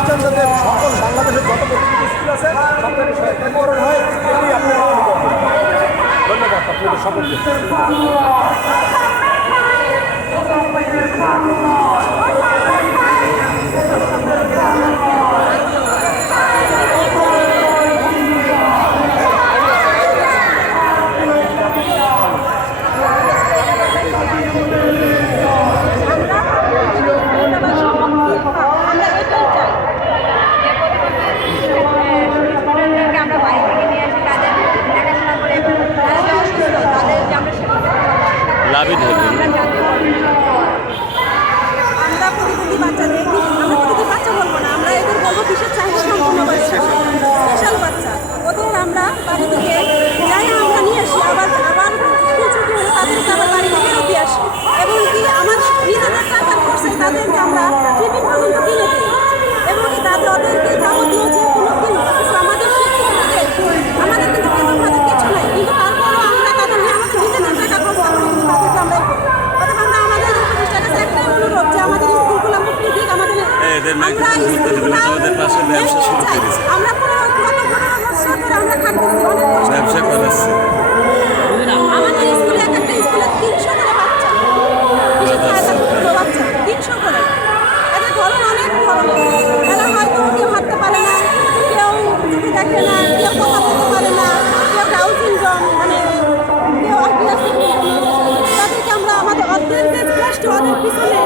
খ্রিস্টানদের সকল বাংলাদেশের যত প্রতিটি স্কুল আছে সব থেকে সহায়তা হয়। এটি আপনার ধন্যবাদ আপনাদের সকলকে। লাভিত হতো আমরা প্রতিবন্ধী বাচ্চাদের আমরা প্রতিবন্ধী বাচ্চা বলবো না, আমরা এদের বলবো বিশেষ চাহিদা সম্পন্ন বাচ্চা, স্পেশাল বাচ্চা। ওদের আমরা বাড়ি থেকে যাই আমরা নিয়ে আসি, আবার স্কুল ছুটি হলে তাদেরকে আবার বাড়ি থেকে ফেরত দিয়ে আসি। এবং কি আমার নিজেদের টাকার খরচে তাদেরকে আমরা টিফিন পর্যন্ত কিনে দিই। এবং কি ওদেরকে যাবতীয় যে কোনো কিছু আমাদের আমাদের কিন্তু বেতন কিছু নাই, কিন্তু তারপরও আমরা তাদের আমাদের নিজেদের টাকা খরচা করে কিন্তু তাদেরকে আমরা অথবা আমরা আমাদের প্রতিষ্ঠানের কাছে একটাই অনুরোধ যে আমাদের স্কুলগুলো মুক্তি দিক। আমাদের আমাদের পাশে ব্যবসা শুরু করেছে, আমরা পুরো গত 15 বছর ধরে আমরা খাটতেছি, অনেক কষ্ট ব্যবসা করাচ্ছে। আমাদের স্কুলে একটা স্কুলে 300 করে বাচ্চা, বাচ্চা 300 করে। এদের ধরন অনেক ধরনের, এরা হয়তো কেউ হাঁটতে পারে না, কেউ চোখে দেখে না, কেউ কথা বলতে পারে না, কেউ ডাউন সিনড্রোম মানে কেউ অটিস্টিক। তাদেরকে আমরা আমাদের অর্ধেক যে ক্লাসটি ওদের পিছনে